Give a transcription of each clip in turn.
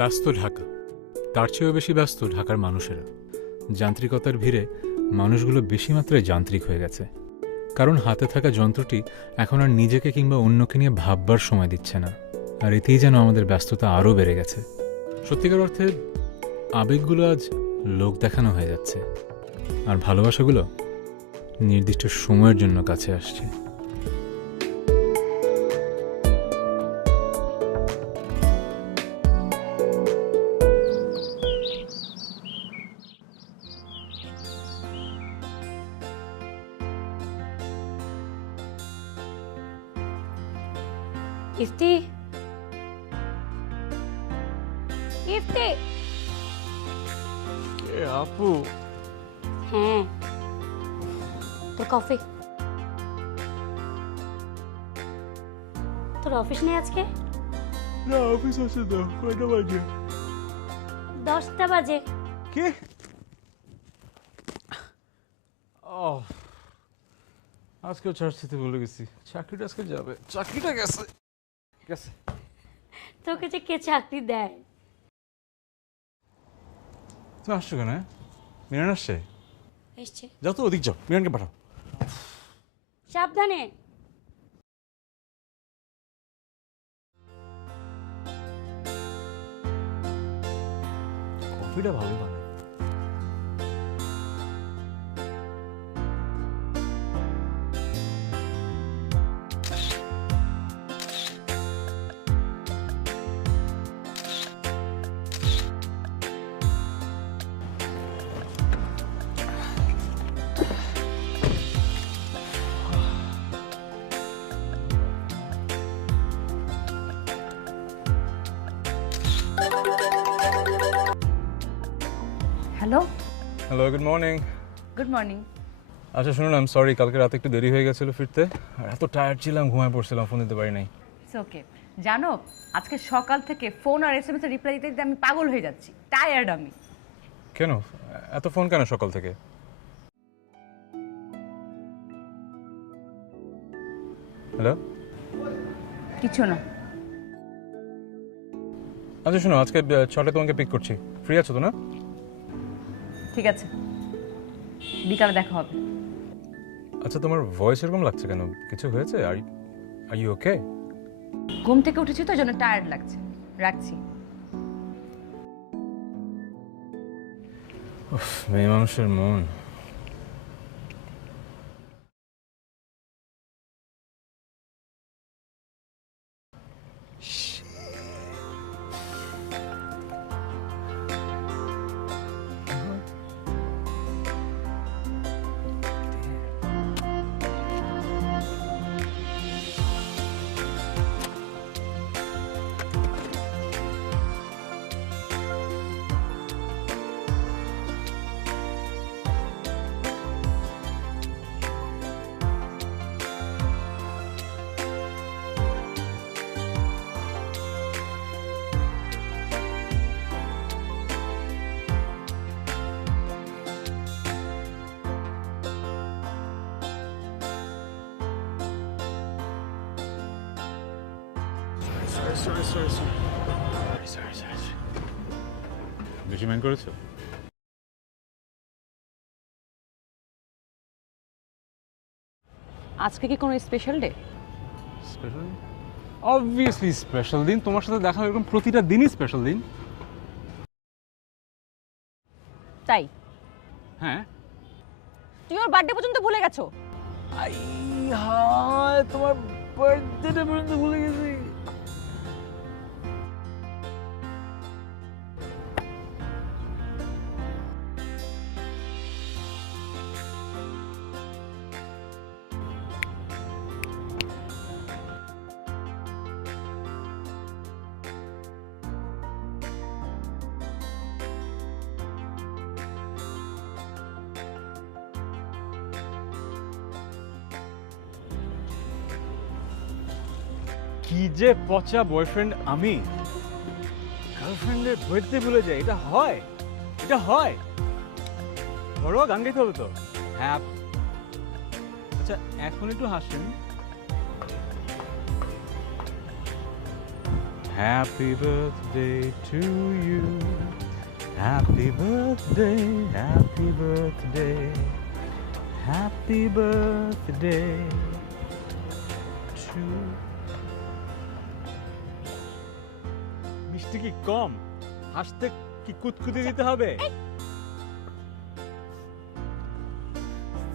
ব্যস্ত ঢাকা, তার চেয়েও বেশি ব্যস্ত ঢাকার মানুষেরা। যান্ত্রিকতার ভিড়ে মানুষগুলো বেশি মাত্রায় যান্ত্রিক হয়ে গেছে, কারণ হাতে থাকা যন্ত্রটি এখন আর নিজেকে কিংবা অন্যকে নিয়ে ভাববার সময় দিচ্ছে না। আর এতেই যেন আমাদের ব্যস্ততা আরও বেড়ে গেছে। সত্যিকার অর্থে আবেগগুলো আজ লোক দেখানো হয়ে যাচ্ছে, আর ভালোবাসাগুলো নির্দিষ্ট সময়ের জন্য কাছে আসছে। ইফতি, ইফতি। আপু, হ্যাঁ, তোর কফি। তোর অফিস নেই আজকে? না অফিস আছে তো। কয়টা বাজে? 10টা বাজে। কি? আজকেও চার্জ দিতে ভুলে গেছি। চাকরিটা আজকে যাবে। চাকরিটা গেছে গেছে। তোকে যে কে চাকরি দেয়? তুমি আসছো কেন? মিরান আসছে? এসছে। যাও তো, ওদিক যাও, মিরানকে পাঠাও। সাবধানে। কফিটা ভালো বানায়। Hello, hello, good morning. Good morning. আচ্ছা শুনুন, আমি সরি, কালকে রাতে একটু দেরি হয়ে গেছিল ফিরতে, আর এত টায়ার্ড ছিলাম, ঘুমায় পড়ছিলাম, ফোন দিতে পারি নাই। It's okay. জানো, আজকে সকাল থেকে ফোন আর এসএমএস এর রিপ্লাই দিতে দিতে আমি পাগল হয়ে যাচ্ছি, টায়ার্ড আমি। কেন এত ফোন কেন সকাল থেকে? হ্যালো, কিছু না। আচ্ছা শোনো, আজকে 6টায় তোমাকে পিক করছি, ফ্রি আছো তো না? ঠিক আছে, বিকালে দেখা হবে। আচ্ছা তোমার ভয়েস এরকম লাগছে কেন? কিছু হয়েছে? Are you okay? ঘুম থেকে উঠেছি তো, জন্য টায়ার্ড লাগছে। রাখছি। মেয়ে মানুষের মন। বেশি মাইন্ড করেছো? আজকে কি কোনো special day? Special? Obviously special দিন। তোমার সাথে দেখা এরকম প্রতিটা দিনই স্পেশাল দিন। তাই? হ্যাঁ। তুমি ওর বার্থডে পর্যন্ত ভুলে গেছো? আই হায়, তোমার বার্থডেটা পর্যন্ত ভুলে গেছি। কি যে পচা বয়ফ্রেন্ড আমি, গার্লফ্রেন্ডের বার্থডে ভুলে যাই। এটা হয়? এটা হয়? বড় গান গাইতে হবে তো। হ্যাঁ আচ্ছা, এখন একটু হাসেন। Happy birthday to you. Happy birthday, happy birthday, happy birthday to মিষ্টি কি কম? হাসতে কি কুতকুতি দিতে হবে?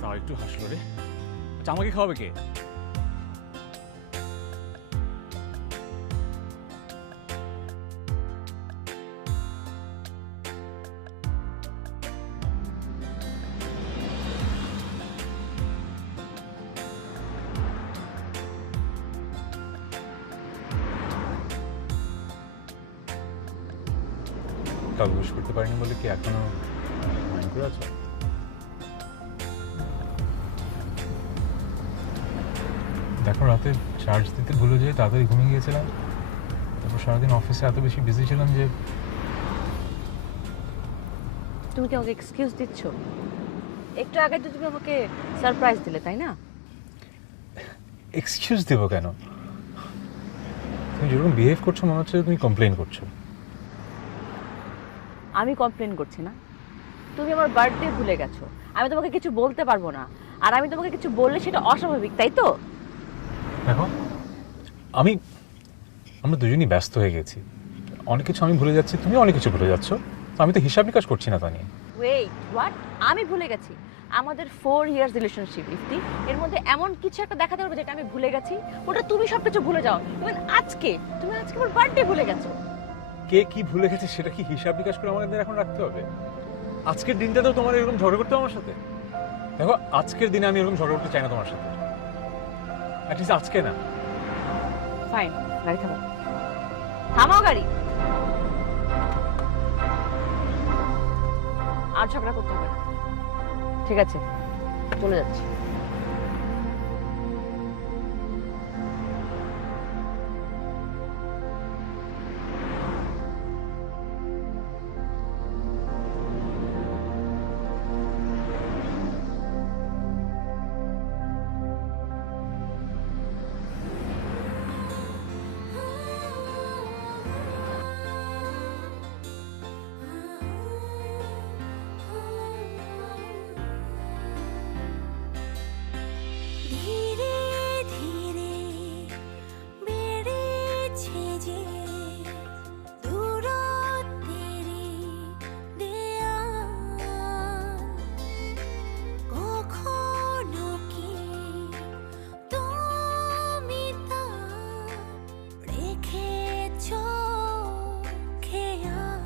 তাও একটু হাসলো রে। আচ্ছা আমাকে খাওয়াবে কে? কাল উইশ করতে পারিনি বলে কি এখনো মাইন্ড করে আছো? দেখো রাতে চার্জ দিতে ভুলে যেয়ে তাড়াতাড়ি ঘুমিয়ে গিয়েছিলাম, তারপর সারাদিন অফিসে এত বেশি বিজি ছিলাম যে তুমি কি আমাকে এক্সকিউজ দিচ্ছ? একটু আগে তো তুমি আমাকে সারপ্রাইজ দিলে, তাই না? এক্সকিউজ দেবো কেন? তুমি যেরকম বিহেভ করছো মনে হচ্ছে তুমি কমপ্লেন করছো। আমি কমপ্লেন করছি না, তুমি আমার বার্থডে ভুলে গেছো। আমি তোমাকে কিছু বলতে পারবো না, আর আমি তোমাকে কিছু বললে সেটা অস্বাভাবিক, তাই তো? দেখো আমরা দুজনই ব্যস্ত হয়ে গেছি, অনেক কিছু আমি ভুলে যাচ্ছি, তুমি অনেক কিছু ভুলে যাচ্ছ, তো আমি তো হিসাব নিকাশ করছি না তা নিয়ে। Wait, what? আমি ভুলে গেছি? আমাদের 4 ইয়ার্স রিলেশনশিপ ইফতি, এর মধ্যে এমন কিছু একটা দেখাতে পারবে যেটা আমি ভুলে গেছি? ওটা তুমি সবকিছু ভুলে যাও। ইভেন তুমি আজকে আমার বার্থডে ভুলে গেছো। কে কি ভুলে গেছে সেটা কি হিসাব নিকাশ করে আমাদের এখন রাখতে হবে? আজকের দিনটাতেও তোমার এরকম ঝগড়া করতে হবে আমার সাথে? দেখো আজকের দিনে আমি এরকম ঝগড়া করতে চাই না তোমার সাথে, অ্যাটলিস্ট আজকে না। ফাইন, গাড়ি থামাও। থামাও গাড়ি। আর ঝগড়া করতে হবে না, ঠিক আছে? চলে যাচ্ছি। ধীরে ধীরে বেড়েছে যে দূরত্বের দেয়াল, কখনো কি তুমি তা রেখেছ খেয়াল?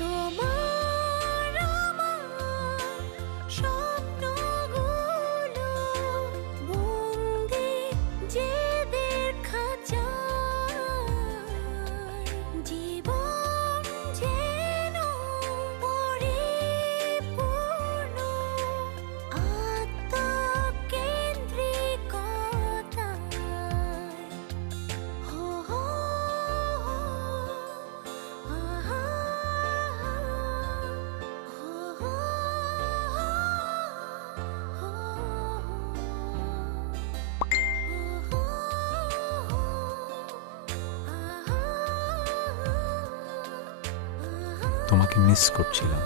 তোমার আমার স্বপ্নগুলো বন্দি যেদের খাঁচায়, জীবন যেন পরিপূর্ণ আত্মকেন্দ্রিকতায়। হো হো আহা হো তোমাকে মিস করছিলাম।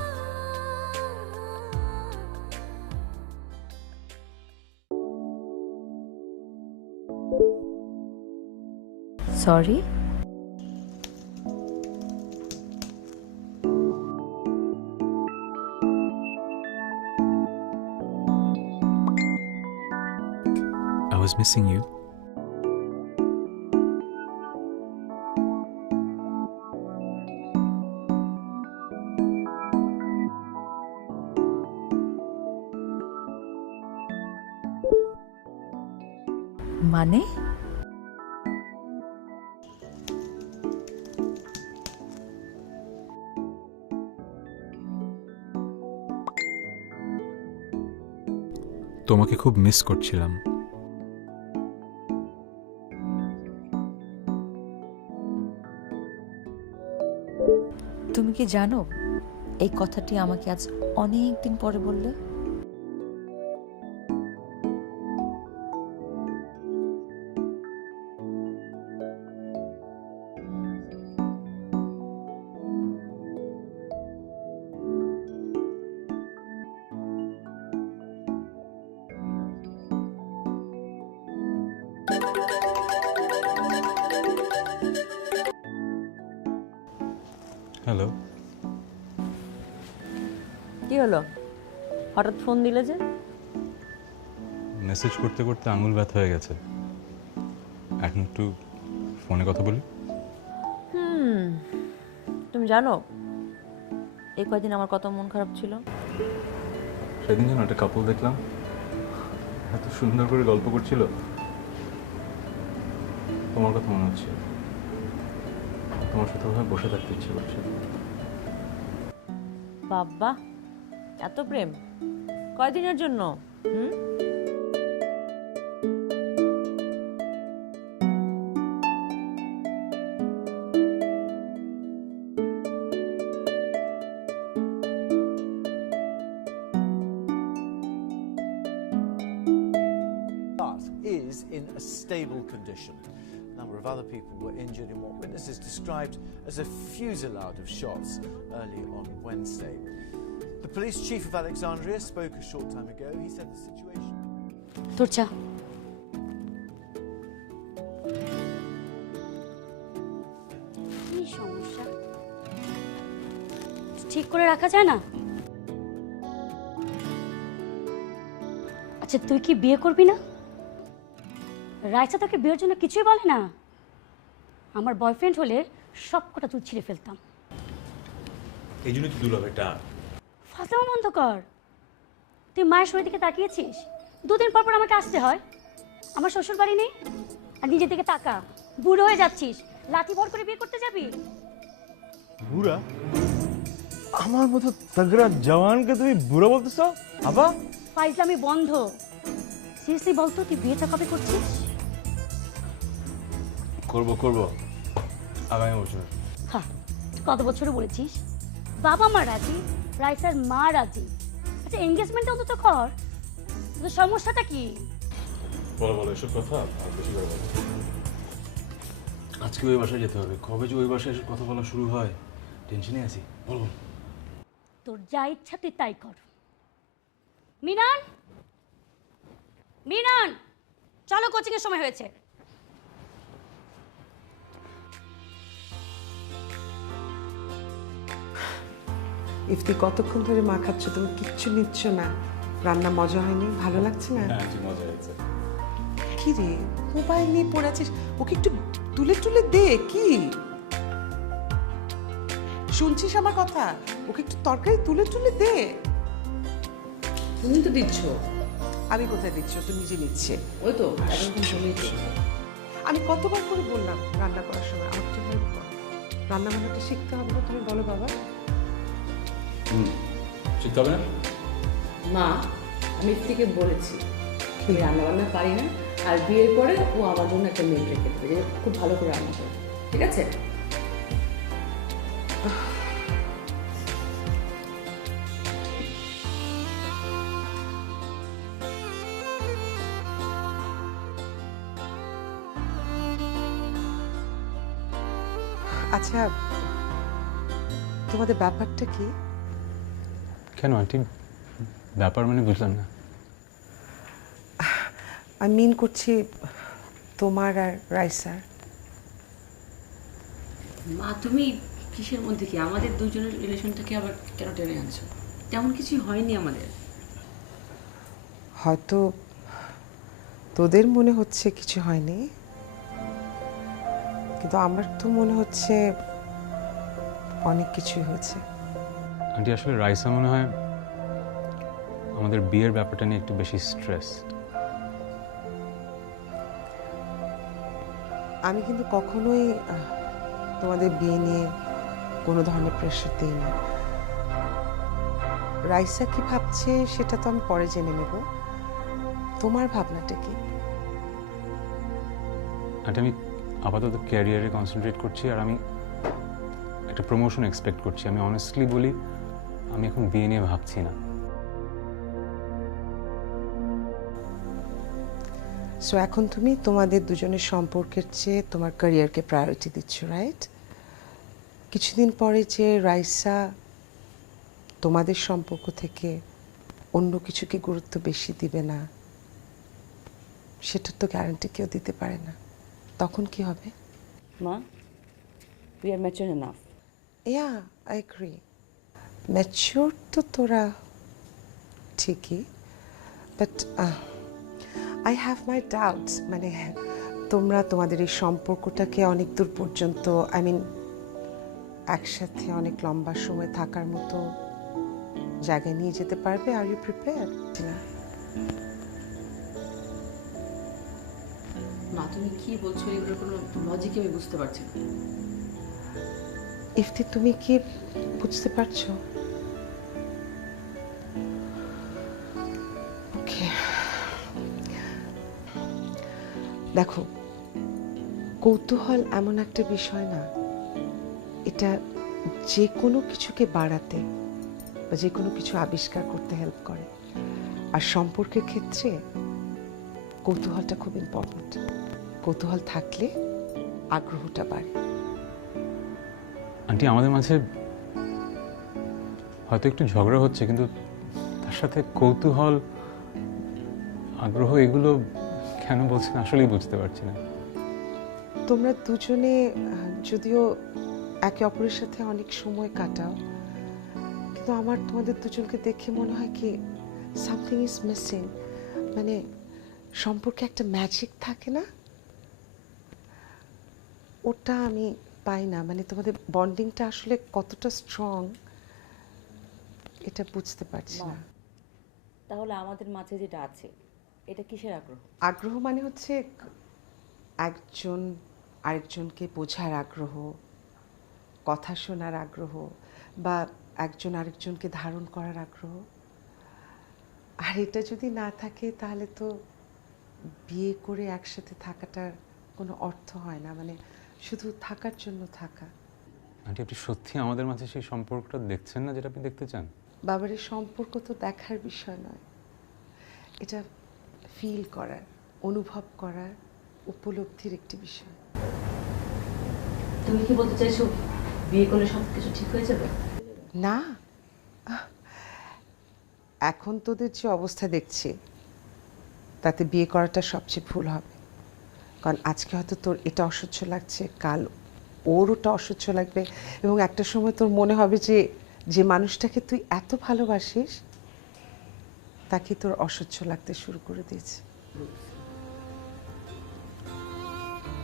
Sorry. I was missing you. মানে? তোমাকে খুব মিস করছিলাম। তুমি কি জানো এই কথাটি আমাকে আজ অনেক দিন পরে বললে? হ্যালো। কি হলো, হঠাৎ ফোন দিলে যে? মেসেজ করতে করতে আঙুল ব্যথা হয়ে গেছে, এখন একটু ফোনে কথা বলি। তুমি জানো এই কয়দিন আমার কত মন খারাপ ছিল। সেদিন যেন একটা কাপল দেখলাম, এত সুন্দর করে গল্প করছিল, তোমার কথা মনে হচ্ছে, তোমার সাথে ওখানে বসে থাকতে ইচ্ছে করছে। বাবা, এত প্রেম কয়দিনের জন্য? but is in a stable condition. A number of other people were injured in what witnesses described as a fusillade of shots early on Wednesday. The police chief of Alexandria spoke a short time ago. He said the situation... তোর চা। কি সমস্যা? ঠিক করে রাখা যায় না? আচ্ছা, তুই কি বিয়ে করবি না? রাইসা তোকে বিয়ের জন্য কিছুই বলে না? আমার বয়ফ্রেন্ড হলে সব কটা তুই ছিঁড়ে ফেলতাম। এই জন্য তো দুলাভ এটা। ফাজলামো বন্ধ কর। তুই মায়ের শরীর দিকে তাকিয়েছিস? দুদিন পর পর আমাকে আসতে হয়। আমার শ্বশুর বাড়ি নেই? আর নিজের দিকে তাকা, বুড়ো হয়ে যাচ্ছিস, লাঠি ভর করে বিয়ে করতে যাবি? বুড়া? আমার মতো তগড়া জওয়ানকে তুমি বুড়া বলতেছো? আবা, ফাইজলামি বন্ধ। সিরিয়াসলি বলতো, তুই বিয়েটা কবে করছিস? করবো আগামী বছর। হ্যাঁ, তুই কত বছরে বলেছিস? বাবা মা রাজি, রাইসার মা রাজি। আচ্ছা, এনগেজমেন্টটা অন্তত কর। তোর সমস্যাটা কি? বলো এসব কথা আর বেশি করে বলো। আজকে ওই বাসায় যেতে হবে, কবে যে ওই বাসায় এসে কথা বলা শুরু হয়, টেনশনে আছি। বলো। তোর যা ইচ্ছা তুই তাই কর। মিনান, চলো, কোচিং এর সময় হয়েছে। ইফতি, কতক্ষণ ধরে মা খাচ্ছ, তুমি কিচ্ছু নিচ্ছ না? রান্না মজা হয়নি? ভালো লাগছে না? মজা হয়েছে। কি রে, মোবাইল নিয়ে পড়ে আছিস? ওকে একটু তুলে তুলে দে। কি শুনছিস আমার কথা? ওকে একটু তরকারি তুলে তুলে দে। তুমি তো দিচ্ছ। আমি কোথায় দিচ্ছ? তুমি নিজে নিচ্ছে। ওই তো এখন শুনেছি। আমি কতবার করে বললাম রান্না করার সময় আমাকে একটু হেল্প কর। রান্না বান্নাটা শিখতে হবে না? তুমি বলো বাবা। শিখতে হবে না? মা, আমি ইফতিকে বলেছি আমি রান্না বান্না পারি না, আর বিয়ের পরে ও আমার জন্য একটা মেয়ে রেখে দেবে যে খুব ভালো করে রান্না করে। ঠিক আছে? আচ্ছা, তোমাদের ব্যাপারটা কি? কেন আন্টি, ব্যাপার মানে বুঝলাম না। আমি মিন করছি তোমার আর রাইসার। মা, তুমি কিসের মধ্যে কি? আমাদের দুজনের রিলেশনটাকে আবার কেন টেনে আনছো? তেমন কিছু হয়নি আমাদের। হয়তো তোদের মনে হচ্ছে কিছু হয়নি, কিন্তু আমার তো মনে হচ্ছে অনেক কিছুই হয়েছে। আন্টি, আসলে রাইসা মনে হয় আমাদের বিয়ের ব্যাপারটা নিয়ে একটু বেশি স্ট্রেস। আমি কিন্তু কখনোই তোমাদের বিয়ে নিয়ে কোনো ধরনের প্রেশার দিই না। রাইসা কি ভাবছে সেটা তো আমি পরে জেনে নেব। তোমার ভাবনাটা কি? আন্টি, আমি আপাতত ক্যারিয়ারে কনসেন্ট্রেট করছি, আর আমি একটা প্রমোশন এক্সপেক্ট করছি। আমি অনেস্টলি বলি, আমি এখন বিয়ে নিয়ে ভাবছি না। সো এখন তুমি তোমাদের দুজনের সম্পর্কের চেয়ে তোমার ক্যারিয়ারকে প্রায়োরিটি দিচ্ছ, রাইট? কিছুদিন পরে যে রাইসা তোমাদের সম্পর্ক থেকে অন্য কিছুকে গুরুত্ব বেশি দিবে না, সেটার তো গ্যারান্টি কেউ দিতে পারে না। তখন কি হবে? মা, we are mature enough. Yeah, I agree, mature তো তোরা ঠিকই, but I have my doubts. মানে তোমরা তোমাদের এই সম্পর্কটাকে অনেক দূর পর্যন্ত, আই মিন একসাথে অনেক লম্বা সময় থাকার মতো জায়গায় নিয়ে যেতে পারবে? Are you prepare? মা তুমি কি বলছো, এগুলোর কোনো লজিক আমি বুঝতে পারছি না। ইফতি, তুমি কি বুঝতে পারছো? ওকে, দেখো, কৌতূহল এমন একটা বিষয় না, এটা যে কোনো কিছুকে বাড়াতে বা যে কোনো কিছু আবিষ্কার করতে হেল্প করে। আর সম্পর্কের ক্ষেত্রে কৌতূহলটা খুব ইম্পর্ট্যান্ট। কৌতূহল থাকলে আগ্রহটা বাড়ে। আন্টি, আমাদের মাঝে হয়তো একটু ঝগড়া হচ্ছে, কিন্তু তার সাথে কৌতূহল, আগ্রহ এগুলো কেন বলছেন আসলেই বুঝতে পারছি না। তোমরা দুজনে যদিও একে অপরের সাথে অনেক সময় কাটাও, কিন্তু আমার তোমাদের দুজনকে দেখে মনে হয় কি সামথিং ইজ মিসিং। মানে সম্পর্কে একটা ম্যাজিক থাকে না, ওটা আমি পাই না। মানে তোমাদের বন্ডিংটা আসলে কতটা স্ট্রং এটা বুঝতে পারছি না। তাহলে আমাদের মাঝে যেটা আছে এটা কিসের আগ্রহ? আগ্রহ মানে হচ্ছে একজন আরেকজনকে বোঝার আগ্রহ, কথা শোনার আগ্রহ, বা একজন আরেকজনকে ধারণ করার আগ্রহ। আর এটা যদি না থাকে তাহলে তো বিয়ে করে একসাথে থাকাটার কোনো অর্থ হয় না। মানে শুধু থাকার জন্য থাকা। আন্টি, আপনি সত্যি আমাদের মাঝে সেই সম্পর্কটা দেখছেন না যেটা আপনি দেখতে চান? বাবার এই সম্পর্ক তো দেখার বিষয় নয়, এটা ফিল করার, অনুভব করার, উপলব্ধির একটি বিষয়। তুমি কি বলতে চাইছো বিয়ে করলে সব কিছু ঠিক হয়ে যাবে? না, এখন তোদের যে অবস্থা দেখছি তাতে বিয়ে করাটা সবচেয়ে ভুল হবে। কারণ আজকে হয়তো তোর এটা অসহ্য লাগছে, কাল ওর ওটা অসহ্য লাগবে, এবং একটা সময় তোর মনে হবে যে যে মানুষটাকে তুই এত ভালোবাসিস তাকে তোর অসহ্য লাগতে শুরু করে দিয়েছে।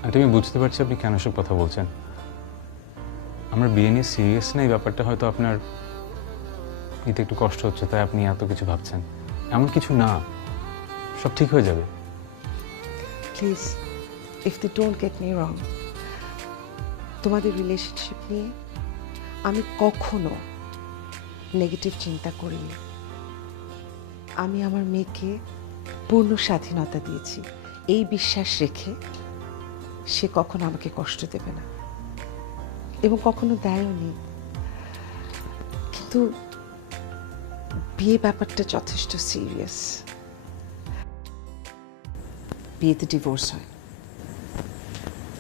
আন্টি, আমি বুঝতে পারছি আপনি কেন সব কথা বলছেন। আমরা বিয়ে নিয়ে সিরিয়াস না, এই ব্যাপারটা হয়তো আপনার নিতে একটু কষ্ট হচ্ছে, তাই আপনি এত কিছু ভাবছেন। এমন কিছু না, সব ঠিক হয়ে যাবে। Please, if they don't get me wrong, তোমাদের রিলেশনশিপ নিয়ে আমি কখনো নেগেটিভ চিন্তা করিনি। আমি আমার মেয়েকে পূর্ণ স্বাধীনতা দিয়েছি, এই বিশ্বাস রেখে সে কখনো আমাকে কষ্ট দেবে না, এবং কখনো দেয়ওনি। কিন্তু বিয়ে ব্যাপারটা যথেষ্ট সিরিয়াস। বিয়েতে ডিভোর্স হয়,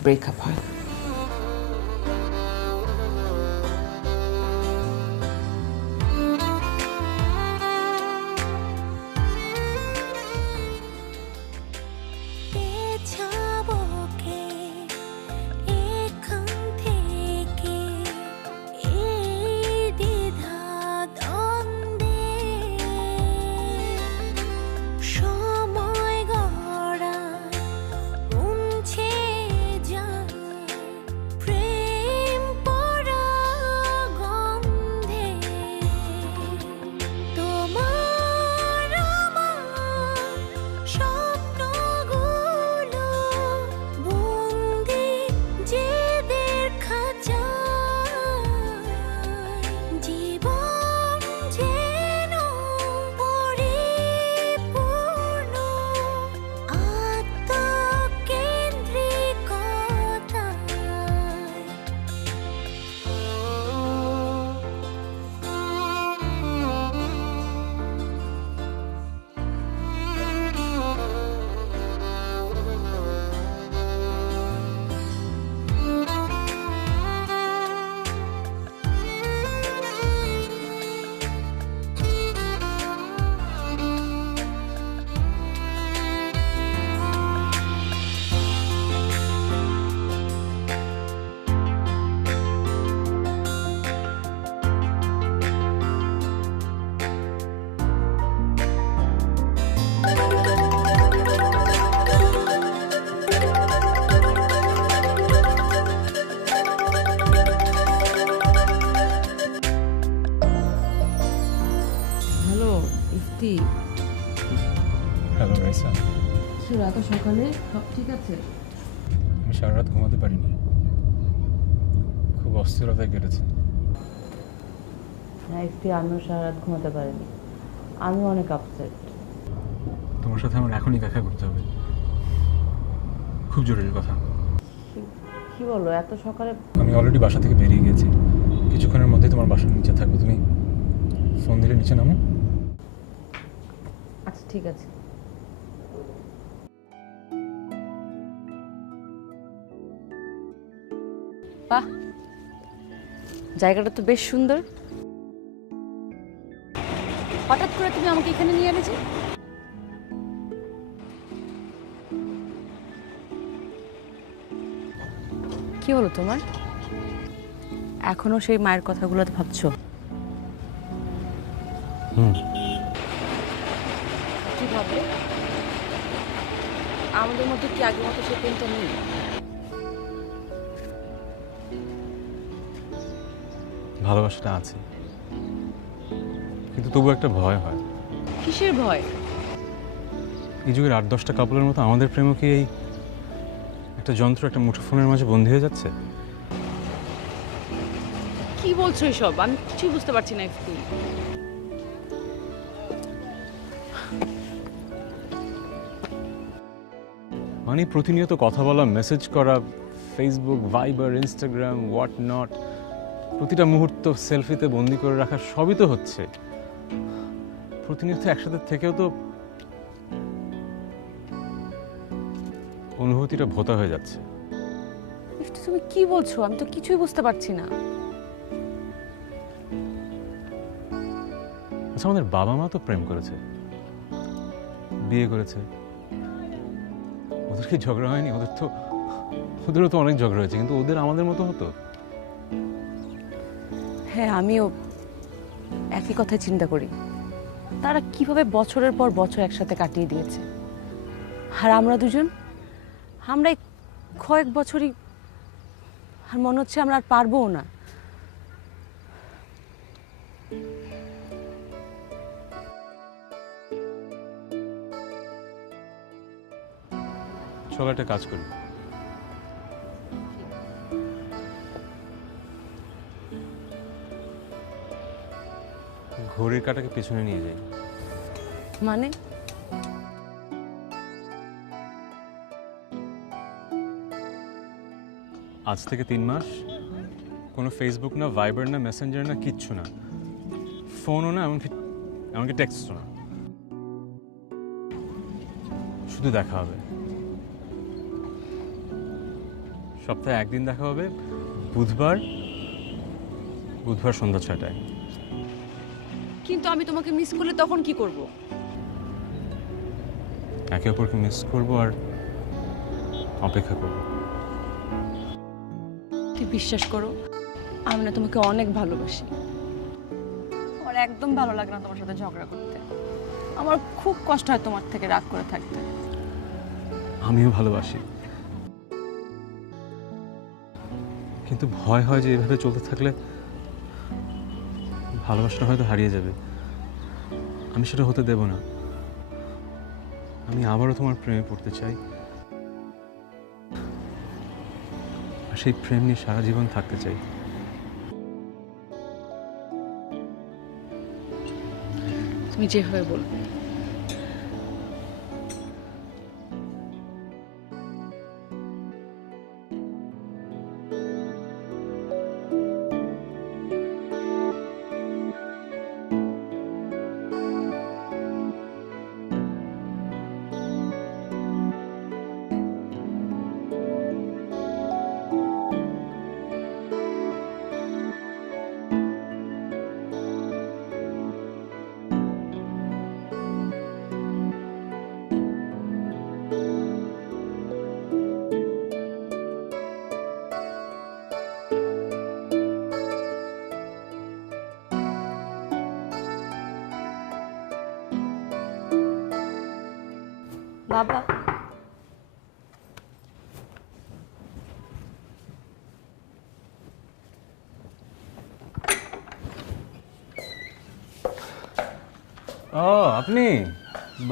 ব্রেকআপ হয় না। পেছাবকে এখান থেকে এই দ্বিধা দ্বন্দ্বে সময় গড়া মুছে যায় ইফতি, হ্যালো রাইসা, এত সকালে সব ঠিক আছে? আমি সারা রাত ঘুমাতে পারিনি, খুব অস্থিরতায় কেটেছে। হ্যাঁ ইফতি, আমিও সারা রাত ঘুমাতে পারিনি, আমি অনেক আপসেট। তোমার সাথে আমার এখনই দেখা করতে হবে, খুব জরুরি কথা। কি বলো এত সকালে? আমি অলরেডি বাসা থেকে বেরিয়ে গেছি, কিছুক্ষণের মধ্যেই তোমার বাসার নিচে থাকবো। তুমি ফোন দিলে নিচে নামো। আচ্ছা ঠিক আছে। বাহ, জায়গাটা তো বেশ সুন্দর। হঠাৎ করে তুমি আমাকে এখানে নিয়ে এলে যে? কি হলো তোমার? এখনো সেই মায়ের কথাগুলো ভাবছো? কি ভাববে? আমাদের মধ্যে কি আগের মতো সে প্রেমটা নেই? ভালোবাসাটা আছে, কিন্তু তবু একটা ভয় হয়। কিসের ভয়? এই যুগের 8-10টা কাপলের মতো আমাদের প্রেমও কি এই একটা যন্ত্র, একটা মুঠোফোনের মাঝে বন্দী হয়ে যাচ্ছে? কি বলছো এসব? আমি কিছুই বুঝতে পারছি না ইফতি। মানে প্রতিনিয়ত কথা বলা, মেসেজ করা, ফেসবুক, ভাইবার, ইনস্টাগ্রাম, হোয়াট নট, প্রতিটা মুহূর্ত সেলফিতে বন্দি করে রাখা, সবই তো হচ্ছে। প্রতিনিয়ত একসাথে থেকেও তো অনুভূতিটা ভোতা হয়ে যাচ্ছে। ইফতি তুমি কি বলছো? আমি তো কিছুই বুঝতে পারছি না। আচ্ছা, আমাদের বাবা মা তো প্রেম করেছে, বিয়ে করেছে, ওদের কি ঝগড়া হয়নি? ওদেরও তো অনেক ঝগড়া হয়েছে, কিন্তু ওদের আমাদের মতো হতো? হ্যাঁ, আমিও একই কথাই চিন্তা করি। তারা কিভাবে বছরের পর বছর একসাথে কাটিয়ে দিয়েছে, আর আমরা দুজন, আমরা এই কয়েক বছরই, আর মনে হচ্ছে আমরা আর পারবোও না। চলো একটা কাজ করি, ঘড়ির কাঁটাকে পেছনে নিয়ে যাই। মানে? আজ থেকে 3 মাস কোনো ফেসবুক না, ভাইবার না, মেসেঞ্জার না, কিচ্ছু না, ফোনও না, এমনকি টেক্সটও না, শুধু দেখা হবে। সপ্তাহে একদিন দেখা হবে, বুধবার সন্ধ্যা 6টায়। কিন্তু আমি তোমাকে মিস করলে তখন কি করব? একে অপরকে মিস করবো আর অপেক্ষা করবো। তুই বিশ্বাস করো, আমি না তোমাকে অনেক ভালোবাসি। আমার একদম ভালো লাগে না তোমার সাথে ঝগড়া করতে। আমার খুব কষ্ট হয় তোমার থেকে রাগ করে থাকতে। আমিও ভালোবাসি, কিন্তু ভয় হয় যে এভাবে চলতে থাকলে ভালোবাসাটা হয়তো হারিয়ে যাবে। আমি সেটা হতে দেব না। আমি আবারও তোমার প্রেমে পড়তে চাই, আর সেই প্রেম নিয়ে সারা জীবন থাকতে চাই। তুমি যেভাবে বলবে। বাবা, ও আপনি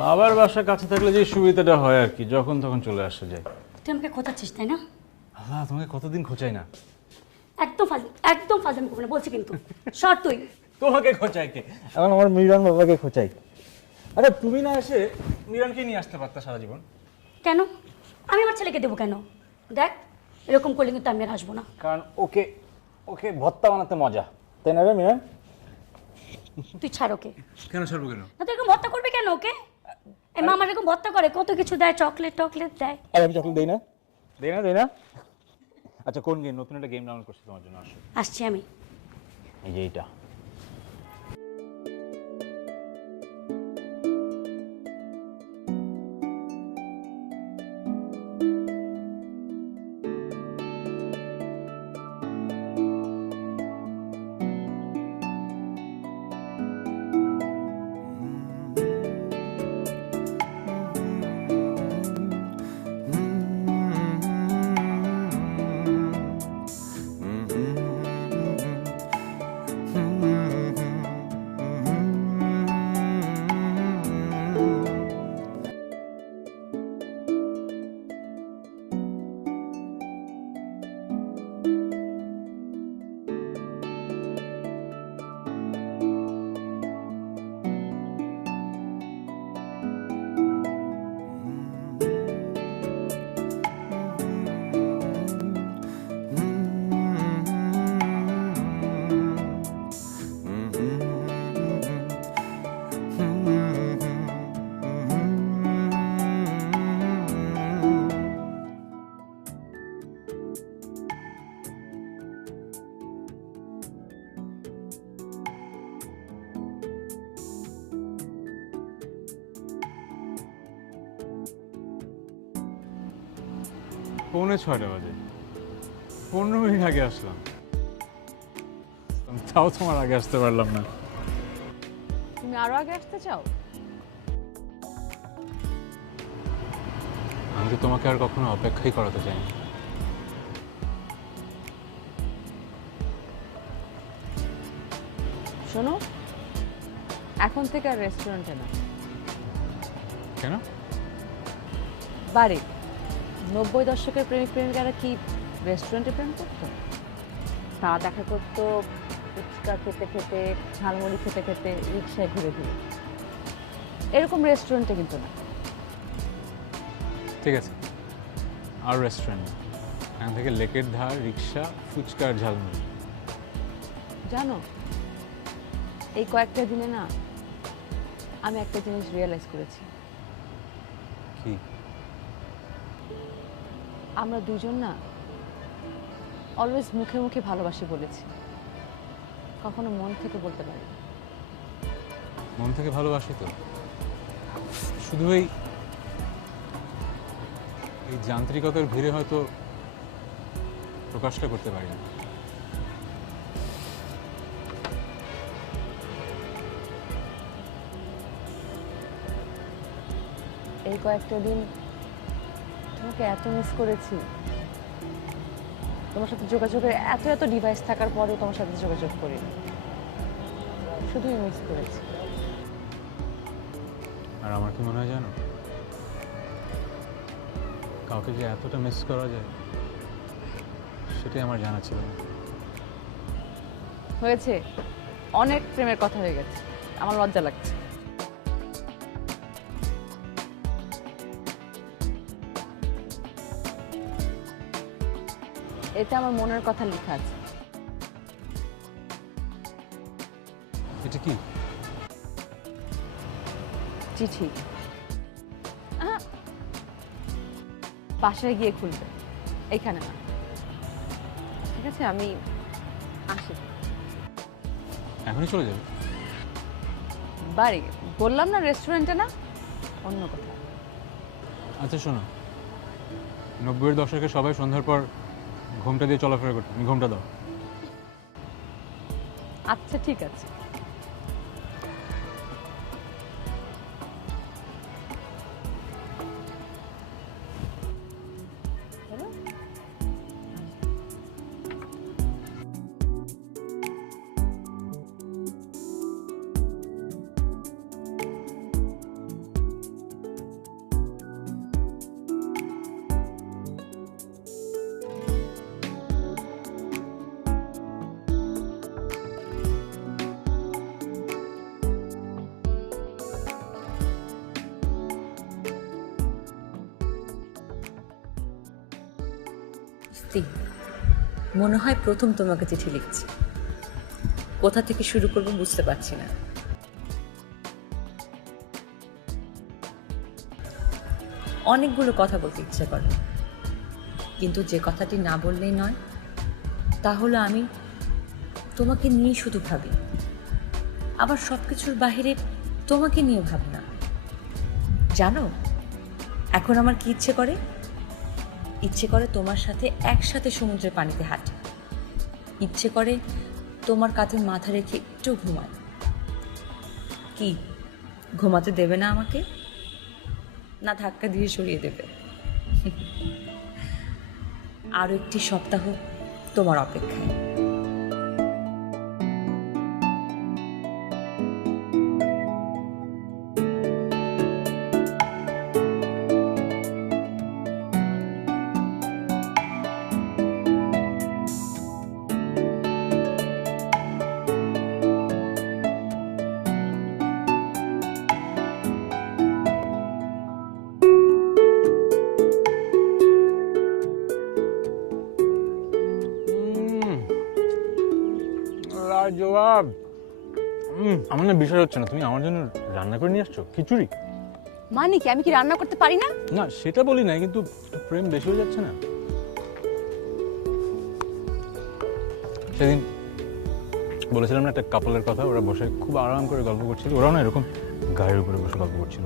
বাবার বাসা কাছে থাকলে যে সুবিধাটা হয় আর কি, যখন তখন চলে আসা যায়। তুই আমাকে খোঁচাচ্ছিস তাই না? আল্লাহ, তোমাকে কতদিন খোঁচাই না। একদম ফাজলামি করবি না বলছি কিন্তু। সর তুই। তোমাকে খোঁচাই কে? এখন আমার মিরান বাবাকে খোঁচাই। আরে তুমি না এসে মিরানকে নিয়ে আসতে পারতা সারা জীবন। কেন? আমি আমার ছেলেকে দেবো কেন? দেখ, এরকম করলে কিন্তু আমি আর আসবো না। কারণ ওকে ওকে ভর্তা বানাতে মজা, তাই না রে মিরান? তুই ছাড় ওকে। কেন ছাড়বো কেন? না তুই এরকম ভর্তা করবি কেন ওকে? এই মামা এরকম ভর্তা করে, কত কিছু দেয়, চকলেট দেয়। আরে আমি চকলেট দেই না, দেই না। আচ্ছা কোন গেম? নতুন একটা গেম ডাউনলোড করছি তোমার জন্য, আসো। আসছি আমি। এই যে এইটা। পৌনে 6টা বাজে, 15 মিনিট আগে আসলাম, তাও তোমার আগে আসতে পারলাম না। তুমি আরো আগে আসতে চাও? আমি তো তোমাকে আর কখনো অপেক্ষাই করাতে চাইনি। শোনো, এখন থেকে আর রেস্টুরেন্টে না, কেন? বাড়ি। 90 দশকের প্রেমিক প্রেমিকারা কি রেস্টুরেন্টে প্রেম করতো? তারা দেখা করতো ফুচকা খেতে খেতে, ঝালমুড়ি খেতে খেতে, রিক্সায় ঘুরে ঘুরে। এরকম রেস্টুরেন্টে কিন্তু না। ঠিক আছে, আর রেস্টুরেন্ট এখান থেকে লেকের ধার, রিক্সা, ফুচকা আর ঝালমুড়ি। জানো, এই কয়েকটা দিনে না আমি একটা জিনিস রিয়েলাইজ করেছি। কি? আমরা দুজন না অলওয়েজ মুখে মুখে ভালোবাসি বলেছি, কখনো মন থেকে বলতে পারি। মন থেকে ভালোবাসি তো, শুধু এই যান্ত্রিকতার ভিড়ে হয়তো প্রকাশটা করতে পারি না। এই কয়েকটা দিন তোমাকে এত মিস করেছি, তোমার সাথে যোগাযোগের এত ডিভাইস থাকার পরেও তোমার সাথে যোগাযোগ করি, শুধুই মিস করেছি। আর আমার কি মনে হয় জানো, কাউকে যে এতটা মিস করা যায় সেটাই আমার জানা ছিল না। হয়েছে, অনেক প্রেমের কথা হয়ে গেছে, আমার লজ্জা লাগছে। এতে আমার মনের কথা লেখা আছে। এটা কি? চিঠি। বাসায় গিয়ে খুলবে, এইখানে না। ঠিক আছে, আমি আসি। এখনই চলে যাবে? বাড়ি বললাম না, রেস্টুরেন্টে না, অন্য কোথাও। আচ্ছা শোনো, 90-এর দশকে সবাই সন্ধ্যার পর ঘুমটা দিয়ে চলাফেরা করতো, তুমি ঘুমটা দাও। আচ্ছা ঠিক আছে। ইফতি, মনে হয় প্রথম তোমাকে চিঠি লিখছি। কোথা থেকে শুরু করব বুঝতে পারছি না। অনেকগুলো কথা বলতে ইচ্ছে করে, কিন্তু যে কথাটি না বললেই নয় তা হলো আমি তোমাকে নিয়ে শুধু ভাবি, আবার সব কিছুর বাহিরে তোমাকে নিয়ে ভাবনা। জানো এখন আমার কি ইচ্ছে করে? ইচ্ছে করে তোমার সাথে একসাথে সমুদ্রের পানিতে হাঁটি, ইচ্ছে করে তোমার কাঁধে মাথা রেখে একটু ঘুমাই। কি ঘুমাতে দেবে না আমাকে, না ধাক্কা দিয়ে সরিয়ে দেবে? আরো একটি সপ্তাহ তোমার অপেক্ষায়। জবাব। আমার না বিষয় হচ্ছে না, তুমি আমার জন্য রান্না করে নিয়ে আসছো খিচুড়ি। মানে কি আমি কি রান্না করতে পারি না? না সেটা বলি না, কিন্তু প্রেম বেশি হয়ে যাচ্ছে না? সেদিন বলেছিলাম না একটা কাপলের কথা, ওরা বসে খুব আরাম করে গল্প করছিল, ওরাও না এরকম গায়ের উপরে বসে গল্প করছিল।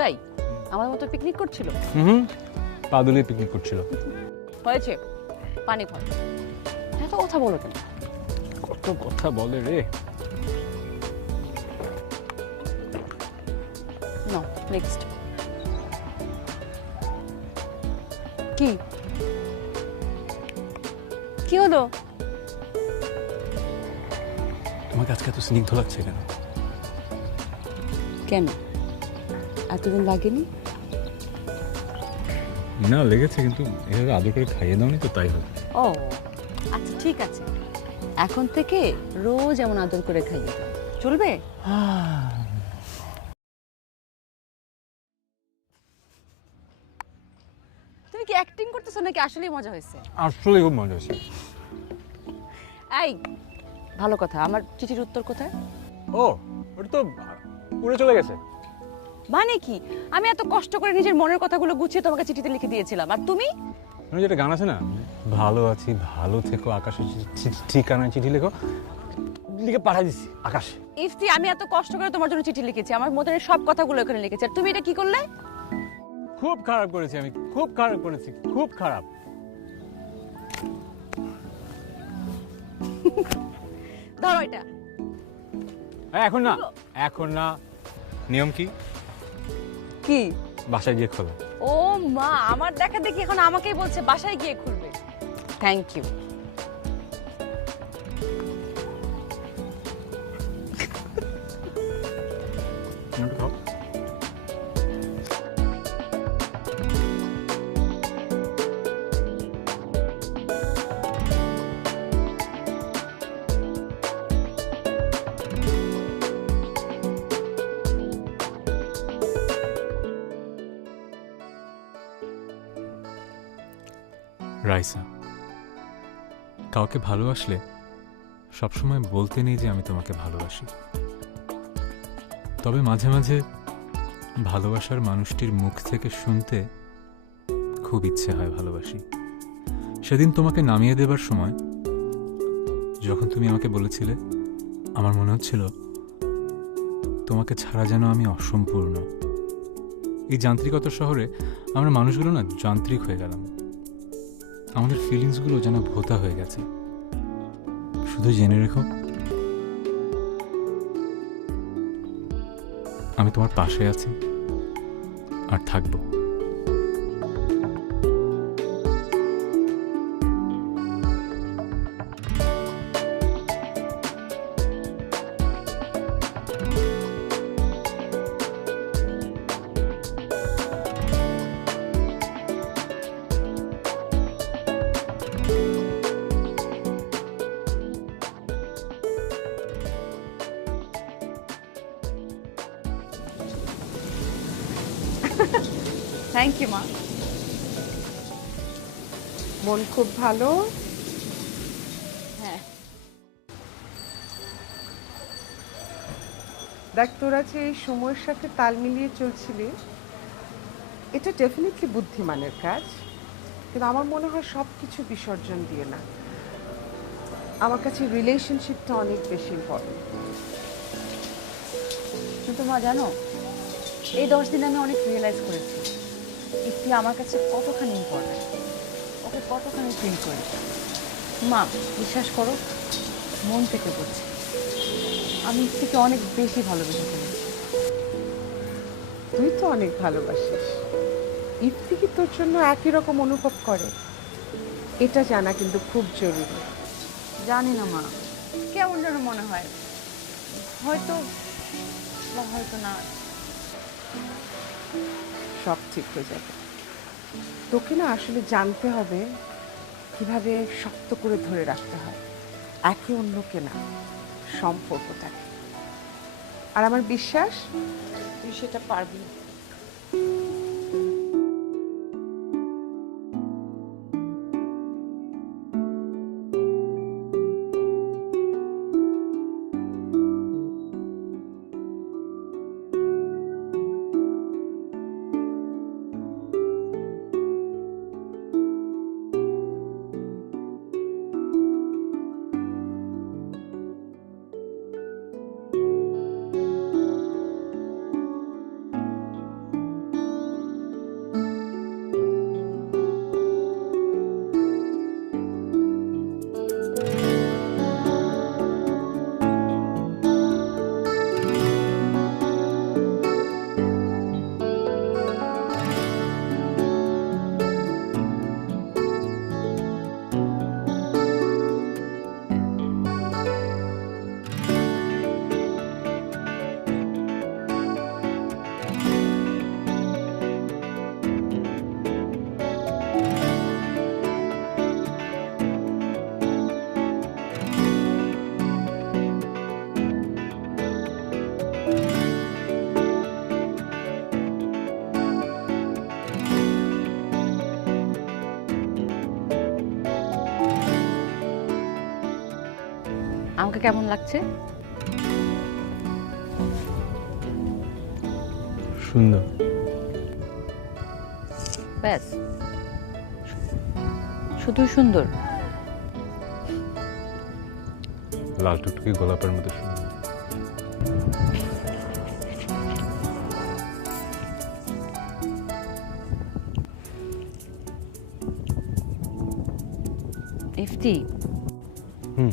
তাই আমার মতো পিকনিক করছিল? পা দুলিয়ে পিকনিক করছিল। হয়েছে, পানি ভর। এত কথা বলো কেন? কত কথা বলে রে। No next. কি কি হলো? তোমাকে আজকে এত স্নিগ্ধ লাগছে কেন? কেন এতদিন লাগেনি? না লেগেছে, কিন্তু এভাবে আদর করে খাইয়ে দাওনি তো, তাই হবে। ও আচ্ছা ঠিক আছে, এখন থেকে রোজ এমন আদর করে খাইয়ে দাও, চলবে? তুমি কি অ্যাক্টিং করতেছো নাকি আসলেই মজা হয়েছে? আসলে খুব মজা হয়েছে। এই ভালো কথা, আমার চিঠির উত্তর কোথায়? ও ওটা তো উড়ে চলে গেছে। মানে কি আমি এত কষ্ট করে নিজের মনের কথাগুলো গুছিয়ে তোমাকে চিঠিতে লিখে দিয়েছিলাম, আর তুমি? যেটা গান আছে না, ভালো আছি ভালো থেকো আকাশে ঠিকানায় চিঠি লেখো, লিখে পাঠাই দিছি আকাশে। ইফতি আমি এত কষ্ট করে তোমার জন্য চিঠি লিখেছি, আমার মনের সব কথাগুলো এখানে লিখেছি, আর তুমি এটা কি করলে? খুব খারাপ করেছি আমি, খুব খারাপ করেছি, খুব খারাপ। ধরো এটা। এখন না, এখন না। নিয়ম কি? কি? বাসায় গিয়ে খোলো। ও মা, আমার দেখা দেখি এখন আমাকেই বলছে বাসায় গিয়ে খুলবে। Thank you. রাইসা, কাউকে ভালোবাসলে সবসময় বলতে নেই যে আমি তোমাকে ভালোবাসি, তবে মাঝে মাঝে ভালোবাসার মানুষটির মুখ থেকে শুনতে খুব ইচ্ছে হয় ভালোবাসি। সেদিন তোমাকে নামিয়ে দেবার সময় যখন তুমি আমাকে বলেছিলে, আমার মনে হচ্ছিল তোমাকে ছাড়া যেন আমি অসম্পূর্ণ। এই যান্ত্রিকতার শহরে আমরা মানুষগুলো না যান্ত্রিক হয়ে গেলাম, আমাদের ফিলিংসগুলো যেন ভোতা হয়ে গেছে। শুধু জেনে রেখো, আমি তোমার পাশে আছি আর থাকবো। থ্যাংক ইউ মা। মন খুব ভালো? হ্যাঁ। দেখ, তোরা যে এই সময়ের সাথে তাল মিলিয়ে চলছিলি, এটা ডেফিনেটলি বুদ্ধিমানের কাজ, কিন্তু আমার মনে হয় সব কিছু বিসর্জন দিয়ে না। আমার কাছে রিলেশনশিপটা অনেক বেশি ইম্পর্টেন্ট। কিন্তু মা জানো, এই 10 দিনে আমি অনেক রিয়েলাইজ করেছি ইফতি আমার কাছে কতখানি ইম্পর্টেন্ট, ওকে কতখানি ফিল করি। মা বিশ্বাস করো, মন থেকে বলছি, আমি ইফতিকে অনেক বেশি ভালোবেসে ফেলেছি। তুই তো অনেক ভালোবাসিস, ইফতি কি তোর জন্য একই রকম অনুভব করে? এটা জানা কিন্তু খুব জরুরি। জানি না মা, কেমন যেন মনে হয়, হয়তো বা হয়তো না। সব ঠিক হয়ে যাবে। তোকে না আসলে জানতে হবে কিভাবে শক্ত করে ধরে রাখতে হয় একে অন্যকে না, সম্পর্কটাকে। আর আমার বিশ্বাস তুই সেটা পারবি। আমাকে কেমন লাগছে? সুন্দর। ব্যাস, শুধু সুন্দর? লাল টুকটুকি গোলাপের মতো সুন্দর। ইফতি, হুম।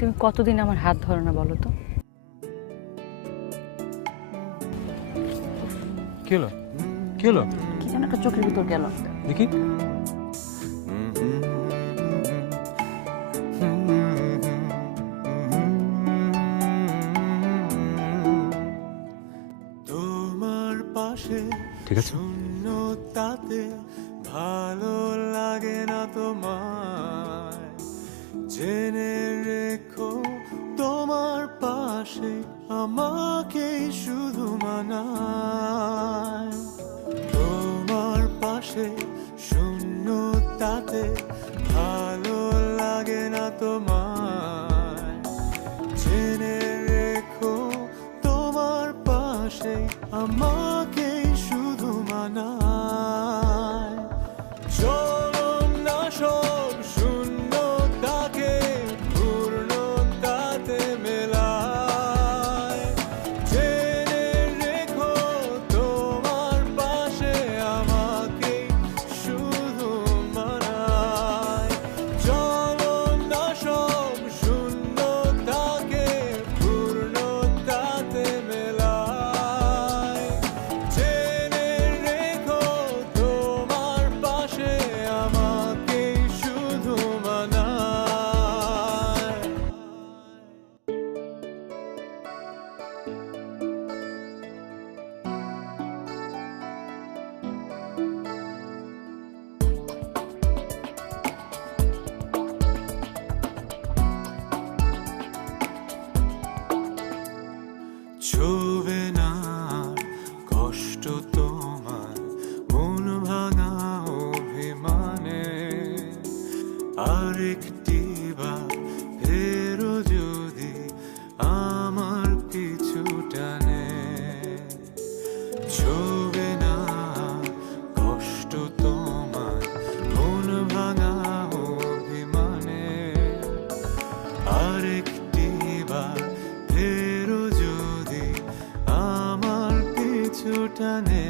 তুমি কতদিন আমার হাত ধরো না বলো তো? কি হলো? কি হলো? কি যেন একটা চোখের ভিতর গেল। দেখি। তোমার পাশে ঠিক আছে। শূন্যতাতে ভালো লাগে না তোমায়, জেনে রেখো তোমার পাশে আমাকে শুধু মানায়। তোমার পাশে শূন্যতাতে ভালো লাগে না তোমায়, জেনে রেখো তোমার পাশে আমাকে শুধু মানায়। চলম না সব শূন্যতাকে পূর্ণতাতে মেলায়, জেনে রেখো তোমার পাশে আমাকে শুধু মানায়। চলম না সব শূন্যতাকে পূর্ণতাতে মেলায়, আরেকটি বার ফেরো যদি আমার পিছু টানে, ছবে না কষ্ট তোমার মন ভাঙা অভিমানে, আরেকটি বার ফেরো যদি আমার পিছু টানে।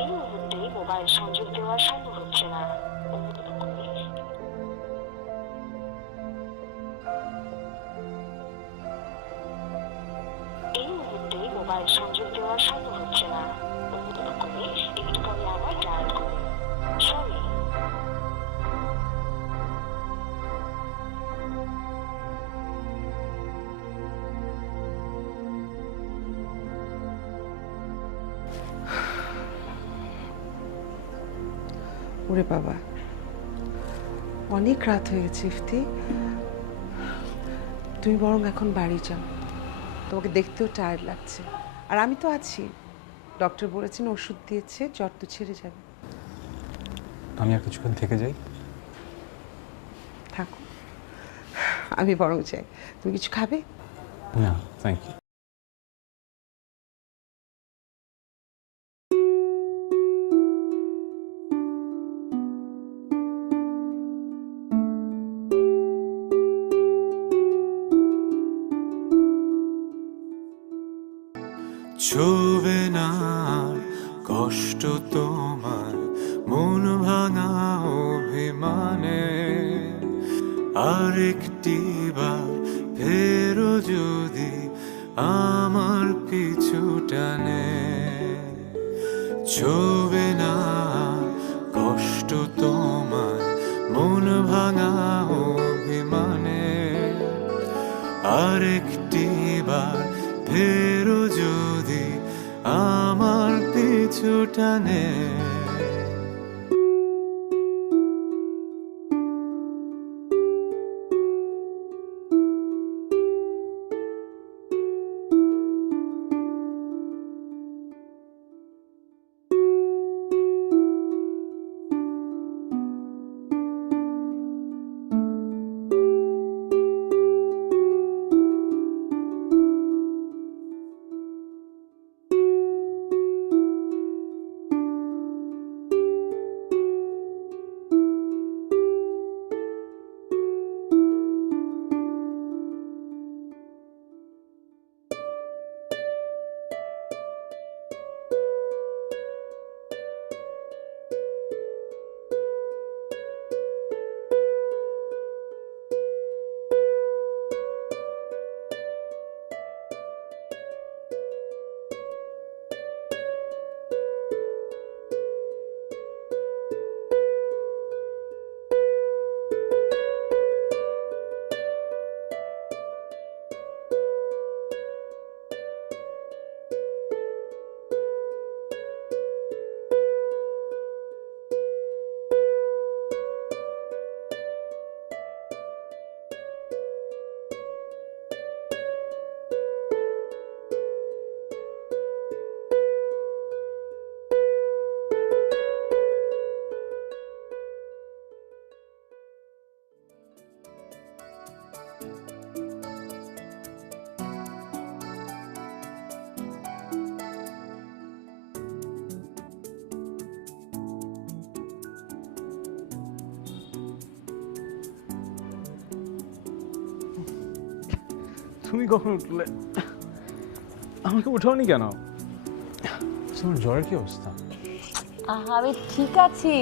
এই মুহূর্তে মোবাইল সংযোগ দেওয়া সম্ভব হচ্ছে না, অনুগ্রহ করে এই মুহূর্তে মোবাইল সংযোগ দেওয়া সম্ভব হচ্ছে না, অনুগ্রহ করে একটু পরে আবার ডায়াল করুন। সরি। ওরে বাবা, অনেক রাত হয়ে গেছে ইফতি, তুমি বরং এখন বাড়ি যাও, তোমাকে দেখতেও টায়ার্ড লাগছে। আর আমি তো আছি, ডক্টর বলেছেন ওষুধ দিয়েছে, জ্বর তো ছেড়ে যাবে। আমি আর কিছুক্ষণ থেকে যাই। থাকো, আমি বরং যাই। তুমি কিছু খাবে? না, থ্যাংক ইউ। ছবে না কষ্ট তোমার মন ভাঙা অভিমানে, আরেকটি বার ফেরো যদি আমার পিছু টানে, ছবে না কষ্ট তোমার মন ভাঙা অভিমানে, আরেকটি বার ফেরো যদি আমার পিছু টানে। তুমি কখন উঠলে? আমাকে উঠাওনি কেন? তোমার জ্বরের কি অবস্থা? আমি ঠিক আছি।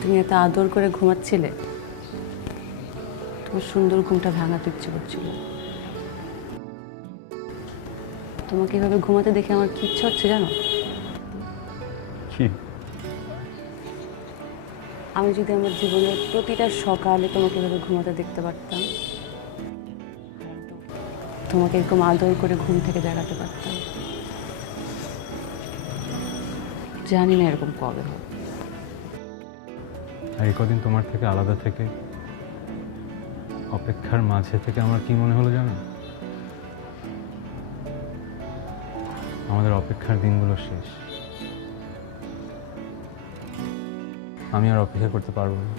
তুমি এত আদর করে ঘুমাচ্ছিলে, তোমার সুন্দর ঘুমটা ভাঙাতে ইচ্ছে করছিল। তোমাকে এভাবে ঘুমাতে দেখে আমার কি ইচ্ছে হচ্ছে জানো? কি? আমি যদি আমার জীবনের প্রতিটা সকালে তোমাকে এভাবে ঘুমাতে দেখতে পারতাম, তোমাকে এরকম আদর করে ঘুম থেকে জাগাতে পারতাম। জানি না এরকম কবে হবে। আর এই কদিন তোমার থেকে আলাদা থেকে, অপেক্ষার মাঝে থেকে আমার কি মনে হলো জানো? আমাদের অপেক্ষার দিনগুলো শেষ। আমি আর অপেক্ষা করতে পারবো না।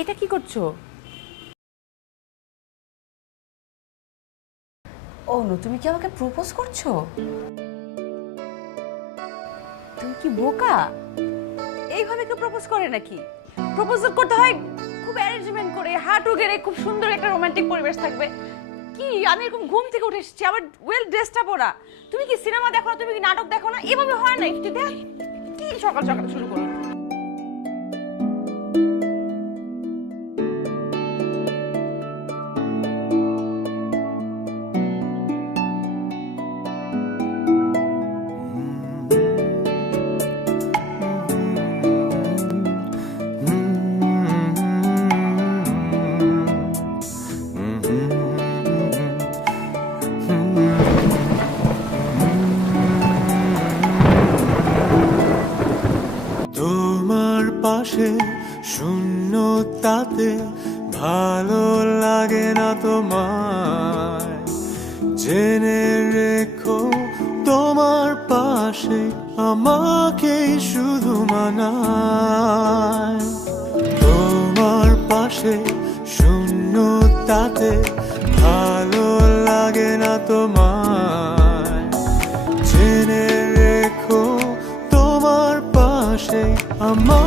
এটা কি করছো? অনু, তুমি কি আমাকে প্রপোজ করছো? তুমি কি বোকা? এইভাবে কেউ প্রপোজ করে নাকি? প্রপোজাল করতে হয় খুব অ্যারেঞ্জমেন্ট করে, হাঁটু গেড়ে, খুব সুন্দর একটা রোমান্টিক পরিবেশ থাকবে। কি আমি এরকম ঘুম থেকে উঠে এসেছি, আবার ওয়েল ড্রেসড আপ ওরা। তুমি কি সিনেমা দেখো না? তুমি কি নাটক দেখো না? এভাবে হয় না। একটু দেখ কি সকাল সকাল শুরু করো। তোমার পাশে শূন্যতাতে ভালো লাগে না তোমায়, জেনে রেখো তোমার পাশে আমাকেই শুধু মানায়। তোমার পাশে শূন্যতাতে ভালো লাগে না তোমায়, জেনে রেখো তোমার পাশে আমার